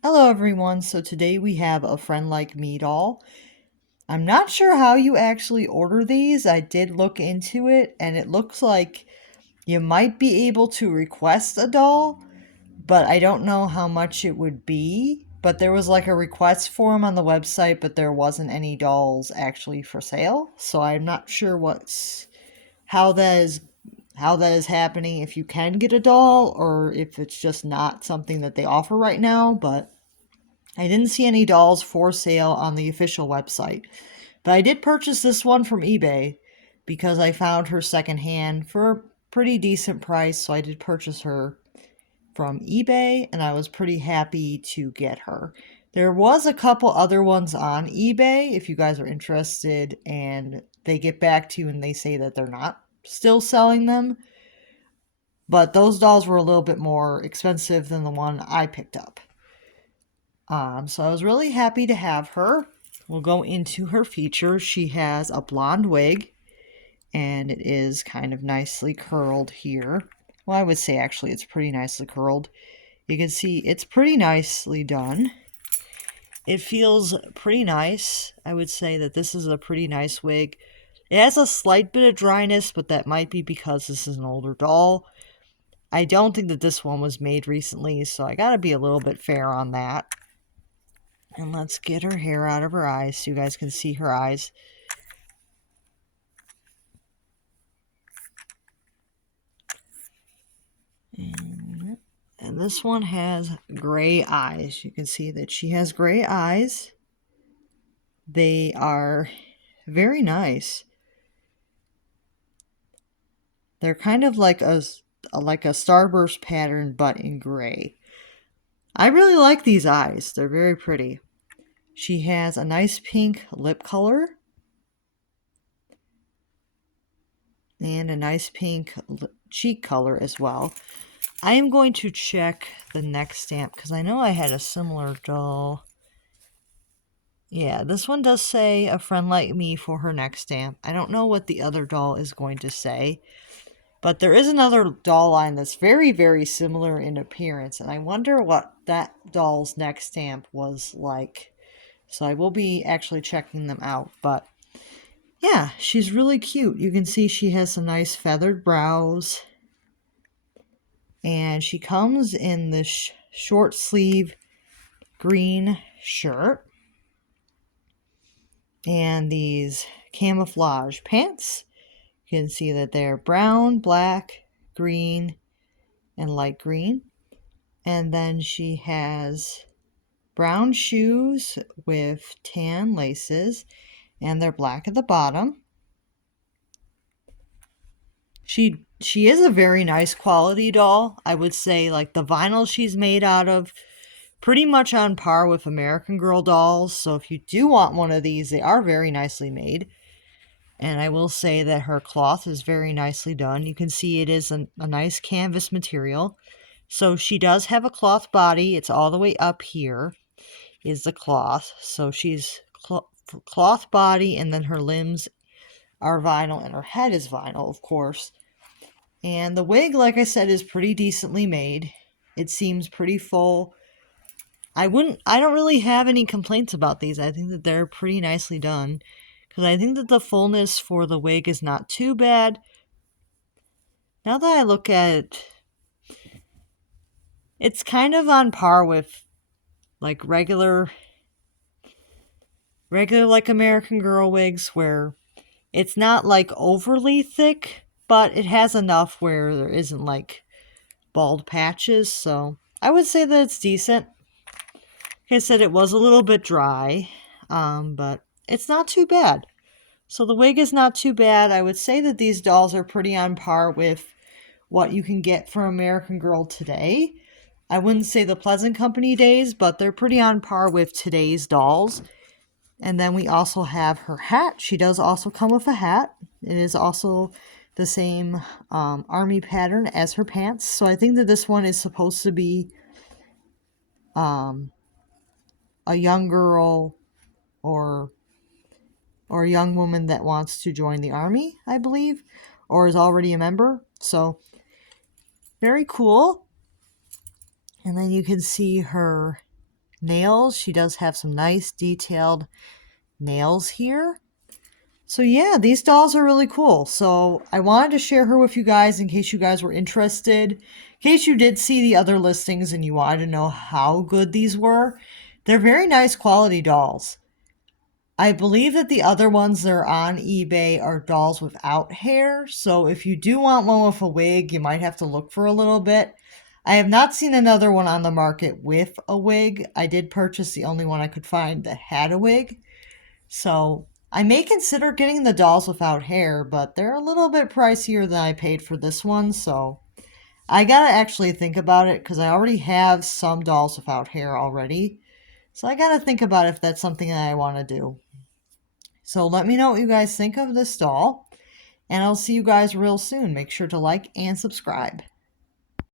Hello everyone, so today we have a Friend Like Me doll. I'm not sure how you actually order these. I did look into it and it looks like you might be able to request a doll, but I don't know how much it would be. But there was like a request form on the website, but there wasn't any dolls actually for sale. So I'm not sure how that is how that is happening, if you can get a doll or if it's just not something that they offer right now, but I didn't see any dolls for sale on the official website, but I did purchase this one from eBay because I found her secondhand for a pretty decent price, so I did purchase her from eBay and I was pretty happy to get her. There was a couple other ones on eBay if you guys are interested and they get back to you and they say that they're not still selling them, but those dolls were a little bit more expensive than the one I picked up. So I was really happy to have her. We'll go into her features. She has a blonde wig, and it is kind of nicely curled here. Well, I would say actually it's pretty nicely curled. You can see it's pretty nicely done. It feels pretty nice. I would say that this is a pretty nice wig. It has a slight bit of dryness, but that might be because this is an older doll. I don't think that this one was made recently, so I gotta be a little bit fair on that. And let's get her hair out of her eyes so you guys can see her eyes. And this one has gray eyes. You can see that she has gray eyes. They are very nice. They're kind of like a starburst pattern but in gray. I really like these eyes. They're very pretty. She has a nice pink lip color and a nice pink cheek color as well. I am going to check the neck stamp because I know I had a similar doll. Yeah, this one does say a friend like me for her neck stamp. I don't know what the other doll is going to say, but there is another doll line that's very, very similar in appearance, and I wonder what that doll's neck stamp was like. So I will be actually checking them out, but yeah, she's really cute. You can see she has some nice feathered brows, and she comes in this short sleeve green shirt and these camouflage pants. You can see that they're brown, black, green, and light green. And then she has brown shoes with tan laces, and they're black at the bottom. She is a very nice quality doll. I would say like the vinyl she's made out of pretty much on par with American Girl dolls. So if you do want one of these, they are very nicely made. And I will say that her cloth is very nicely done. You can see it is a nice canvas material. So she does have a cloth body. It's all the way up here is the cloth. So she's cloth body, and then her limbs are vinyl, and her head is vinyl, of course. And the wig, like I said, is pretty decently made. It seems pretty full. I don't really have any complaints about these. I think that they're pretty nicely done. Because I think that the fullness for the wig is not too bad. Now that I look at it, it's kind of on par with like regular like American Girl wigs where it's not like overly thick, but it has enough where there isn't like bald patches. So I would say that it's decent. Like I said, it was a little bit dry, but it's not too bad. So the wig is not too bad. I would say that these dolls are pretty on par with what you can get from American Girl today. I wouldn't say the Pleasant Company days, but they're pretty on par with today's dolls. And then we also have her hat. She does also come with a hat. It is also the same army pattern as her pants. So I think that this one is supposed to be um, a young girl or a young woman that wants to join the army, I believe, or is already a member. So very cool. And then you can see her nails. She does have some nice detailed nails here. So yeah, these dolls are really cool. So I wanted to share her with you guys in case you guys were interested. In case you did see the other listings and you wanted to know how good these were. They're very nice quality dolls. I believe that the other ones that are on eBay are dolls without hair. So if you do want one with a wig, you might have to look for a little bit. I have not seen another one on the market with a wig. I did purchase the only one I could find that had a wig. So I may consider getting the dolls without hair, but they're a little bit pricier than I paid for this one. So I gotta actually think about it because I already have some dolls without hair already. So I gotta think about if that's something that I want to do. So let me know what you guys think of this doll, and I'll see you guys real soon. Make sure to like and subscribe.